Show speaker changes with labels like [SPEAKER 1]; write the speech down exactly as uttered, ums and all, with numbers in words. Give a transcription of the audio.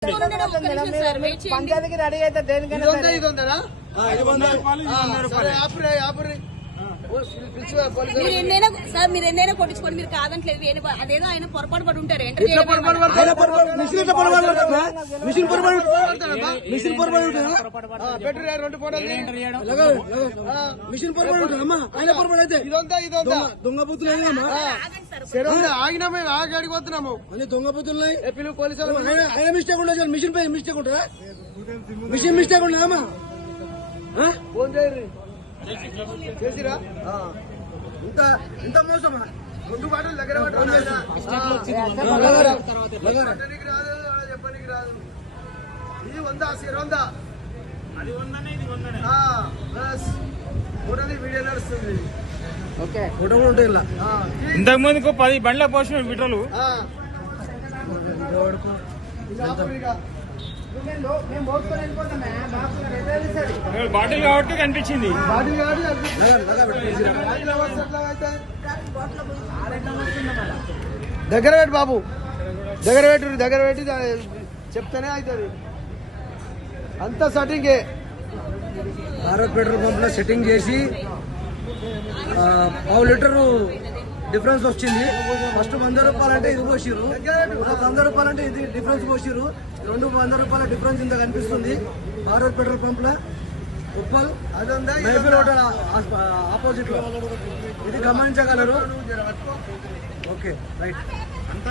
[SPEAKER 1] పంచాయతీకి రెడీ అయితే దేనికైనా
[SPEAKER 2] మీరు ఎన్నైనా సార్ మీరు ఎన్నైనా కొట్టించుకోండి, మీరు కాదంటలేదు. అదేదో ఆయన పొరపాటు పడి ఉంటారు. ఎంటర్
[SPEAKER 3] మిషన్ పొరపాటు ఆయన పొరపాటు అయితే దొంగ బుద్ధులు ఆగినామే ఆగాడికి వస్తున్నాము అన్ని దొంగ బుద్ధులు పోలీసులు. ఆయన మిస్టేక్ ఉండదు, మిషన్ పై మిస్టేక్ ఉంటుందా? మిషన్ మిస్టేక్ ఉండదమ్మా. ఫోన్ చేయరు చేసిరా ఇంత ఇంత మోసమా? రెండు బాటలు దగ్గర చెప్పడానికి రాదు, చెప్పడానికి రాదు. ఇది వందా సిర్ వందా అది వందనే ఇది వందనే బస్ ఫోటోది వీడియో నడుస్తుంది. ఓకే ఫోటో కూడా ఉంటాయి ఇలా.
[SPEAKER 4] ఇంతకు ముందుకు పది బండ్ల పోసిన విటలు బాటిల్ కాబట్టి కనిపించింది.
[SPEAKER 3] దగ్గర పెట్టి బాబు, దగ్గర పెట్టి దగ్గర పెట్టి చెప్తానే అవుతుంది. అంతా సెట్టింగే. భారత్ పెట్రోల్ పంప్ లో సెట్టింగ్ చేసి పావు లీటరు డిఫరెన్స్ వచ్చింది. ఫస్ట్ వంద రూపాయలు అంటే ఇది పోసిరు, వంద రూపాయలు అంటే ఇది డిఫరెన్స్ పోసిరు. రెండు వంద రూపాయల డిఫరెన్స్ ఇంత కనిపిస్తుంది భారత్ పెట్రోల్ పంప్ లో. ఉప్పల్ మైఫిల్ హోటల్ ఆపోజిట్ లో ఇది గమనించగలరు. Okay right.